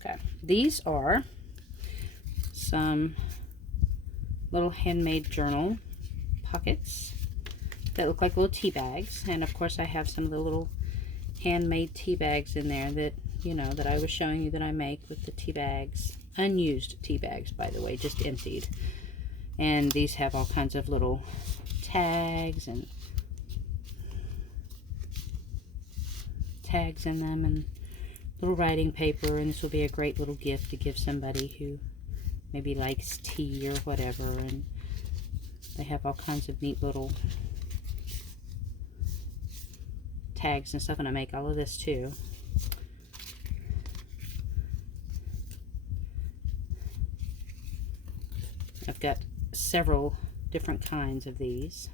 Okay, these are some little handmade journal pockets that look like little tea bags. And of course I have some of the little handmade tea bags in there that, you know, that I was showing you that I make with the tea bags. Unused tea bags, by the way, just emptied. And these have all kinds of little tags and tags in them and little writing paper. And this will be a great little gift to give somebody who maybe likes tea or whatever. And they have all kinds of neat little tags and stuff, and I make all of this too. I've got several different kinds of these.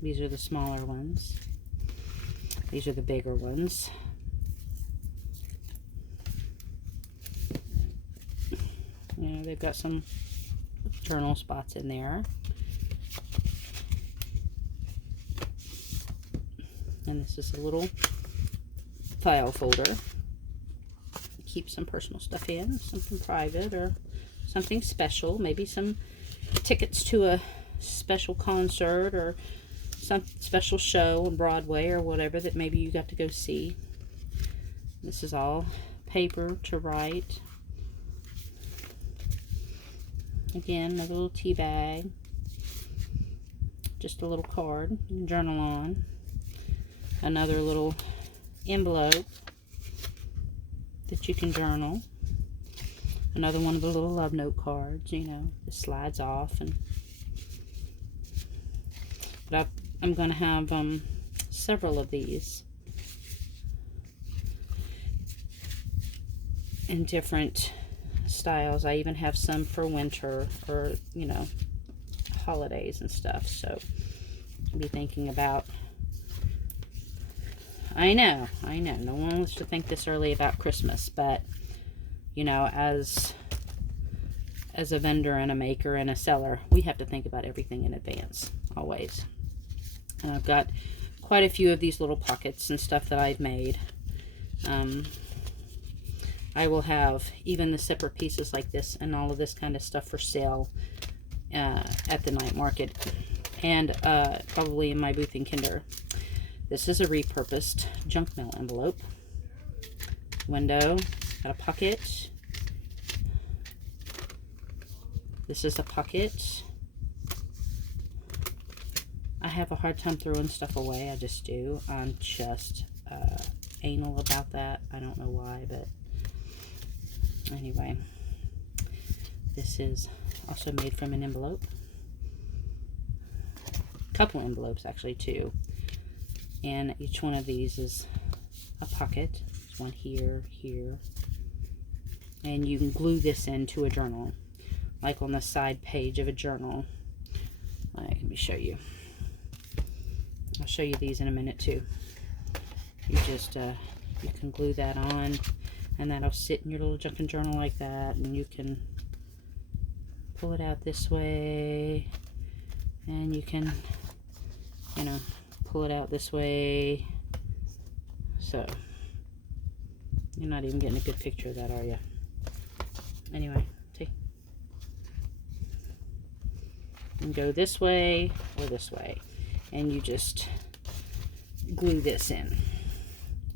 These are the smaller ones. These are the bigger ones. You know, they've got some journal spots in there. And this is a little file folder. Keep some personal stuff in, something private or something special. Maybe some tickets to a special concert or some special show on Broadway or whatever that maybe you got to go see. This is all paper to write. Again, another little tea bag. Just a little card you can journal on. Another little envelope that you can journal. Another one of the little love note cards, you know, it slides off. And but I'm going to have several of these in different styles. I even have some for winter or, you know, holidays and stuff. So I'll be thinking about. I know, no one wants to think this early about Christmas, but, you know, as a vendor and a maker and a seller, we have to think about everything in advance, always. And I've got quite a few of these little pockets and stuff that I've made. I will have even the separate pieces like this and all of this kind of stuff for sale at the night market and probably in my booth in Kinder. This is a repurposed junk mail envelope. Window, got a pocket. This is a pocket. I have a hard time throwing stuff away. I just do. I'm just anal about that. I don't know why, but anyway. This is also made from an envelope. A couple envelopes, actually, too. And each one of these is a pocket. There's one here, here. And you can glue this into a journal, like on the side page of a journal. Let me show you. I'll show you these in a minute too. You just, you can glue that on, and that'll sit in your little Junkin journal like that, and you can pull it out this way, and you can, you know, pull it out this way. So you're not even getting a good picture of that, are you? Anyway, see, and go this way or this way, and you just glue this in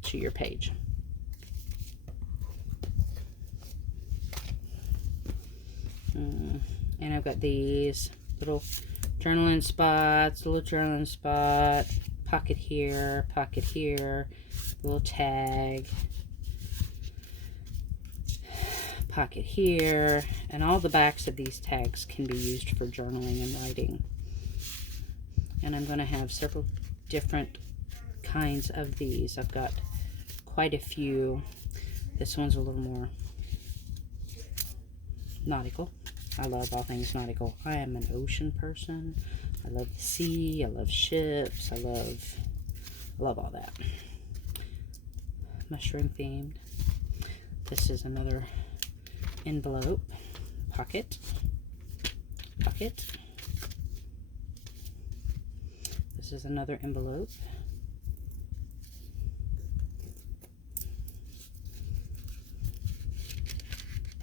to your page. And I've got these little journaling spots, little journaling spot, pocket here, little tag, pocket here, and all the backs of these tags can be used for journaling and writing. And I'm going to have several different kinds of these. I've got quite a few. This one's a little more nautical. I love all things nautical. I am an ocean person. I love the sea. I love ships. I love all that. Mushroom themed. This is another envelope. Pocket. This is another envelope.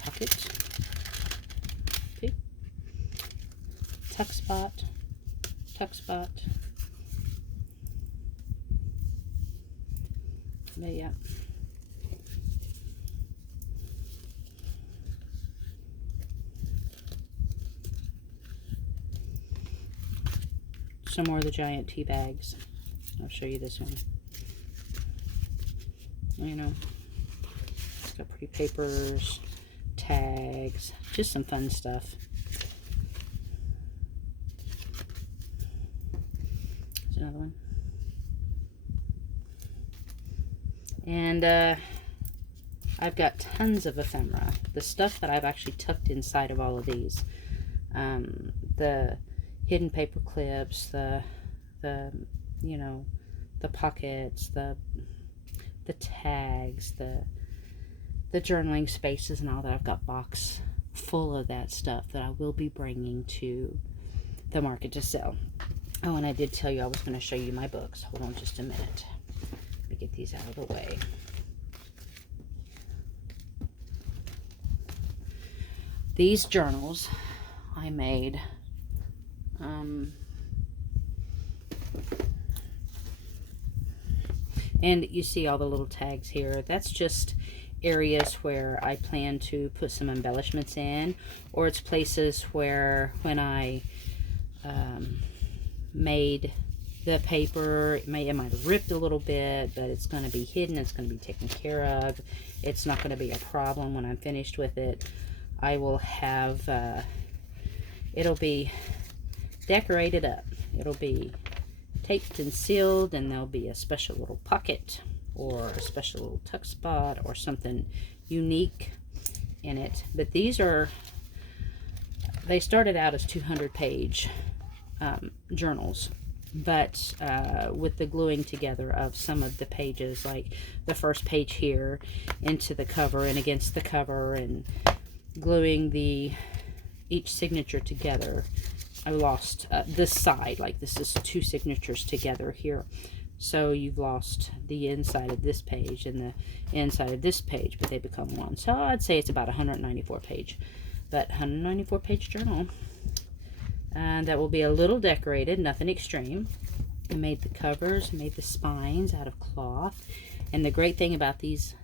pocket. Okay. Tuck spot. Tuck spot. But yeah. Some more of the giant tea bags. I'll show you this one. You know, it's got pretty papers, tags, just some fun stuff. There's another one. And I've got tons of ephemera. The stuff that I've actually tucked inside of all of these. The hidden paper clips, the you know, the pockets, the tags, the journaling spaces and all that. I've got a box full of that stuff that I will be bringing to the market to sell. Oh, and I did tell you I was going to show you my books. Hold on just a minute. Let me get these out of the way. These journals I made and you see all the little tags here. That's just areas where I plan to put some embellishments in, or it's places where when I made the paper, it might have ripped a little bit, but it's going to be hidden, it's going to be taken care of. It's not going to be a problem when I'm finished with it. I will have, it'll be decorated up. It'll be taped and sealed, and there'll be a special little pocket or a special little tuck spot or something unique in it. But these are, they started out as 200-page journals, but with the gluing together of some of the pages, like the first page here into the cover and against the cover, and gluing each signature together, I lost this side, like this is two signatures together here. So you've lost the inside of this page and the inside of this page, but they become one. So I'd say it's about 194 page, but 194 page journal. And that will be a little decorated, nothing extreme. I made the covers, made the spines out of cloth. And the great thing about these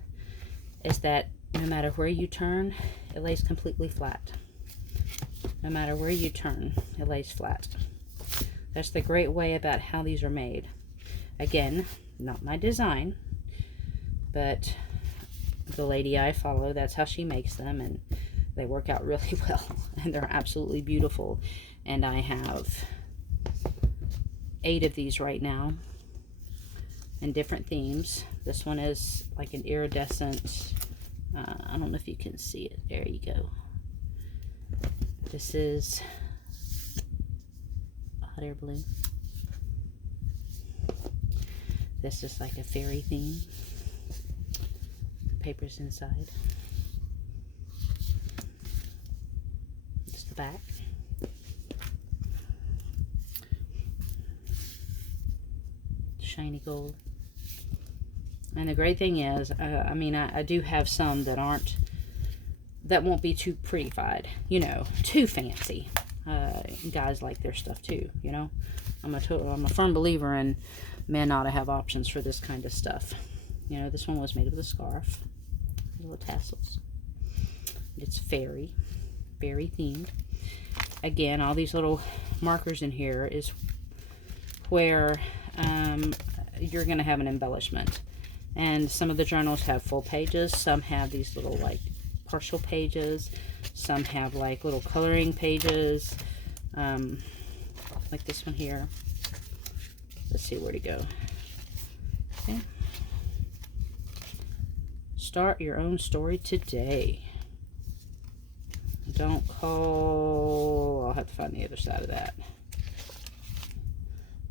is that no matter where you turn, it lays completely flat. No matter where you turn, it lays flat. That's the great way about how these are made. Again, not my design, but the lady I follow, that's how she makes them, and they work out really well, and they're absolutely beautiful. And I have 8 of these right now in different themes. This one is like an iridescent, I don't know if you can see it. There you go. This is hot air balloon. This is like a fairy theme. Papers inside. It's the back. Shiny gold. And the great thing is, I mean, I do have some that won't be too prettified, you know, too fancy. Guys like their stuff too, you know. I'm a firm believer in men ought to have options for this kind of stuff. You know, this one was made with a scarf, little tassels. It's fairy themed. Again, all these little markers in here is where you're going to have an embellishment. And some of the journals have full pages. Some have these little like partial pages. Some have like little coloring pages. Like this one here. Let's see where to go. Okay. Start your own story today. Don't call... I'll have to find the other side of that.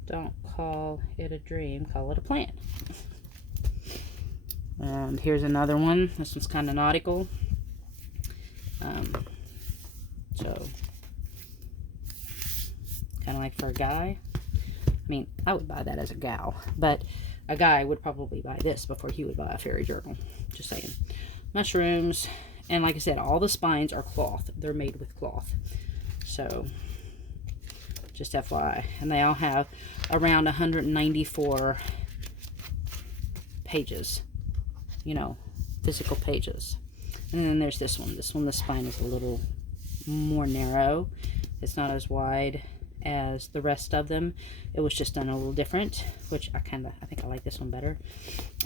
Don't call it a dream, call it a plan. And here's another one. This one's kind of nautical. So, kind of like for a guy. I mean, I would buy that as a gal, but a guy would probably buy this before he would buy a fairy journal. Just saying. Mushrooms And like I said, all the spines are cloth. They're made with cloth. So, just FYI. And they all have around 194 pages. You know, physical pages. And then there's this one. This one, the spine is a little more narrow. It's not as wide as the rest of them. It was just done a little different, which I think I like this one better.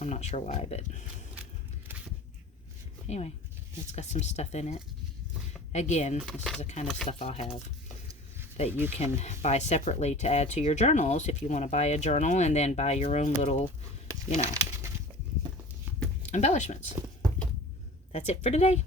I'm not sure why, but anyway, it's got some stuff in it. Again, this is the kind of stuff I'll have that you can buy separately to add to your journals if you want to buy a journal and then buy your own little, you know, embellishments. That's it for today.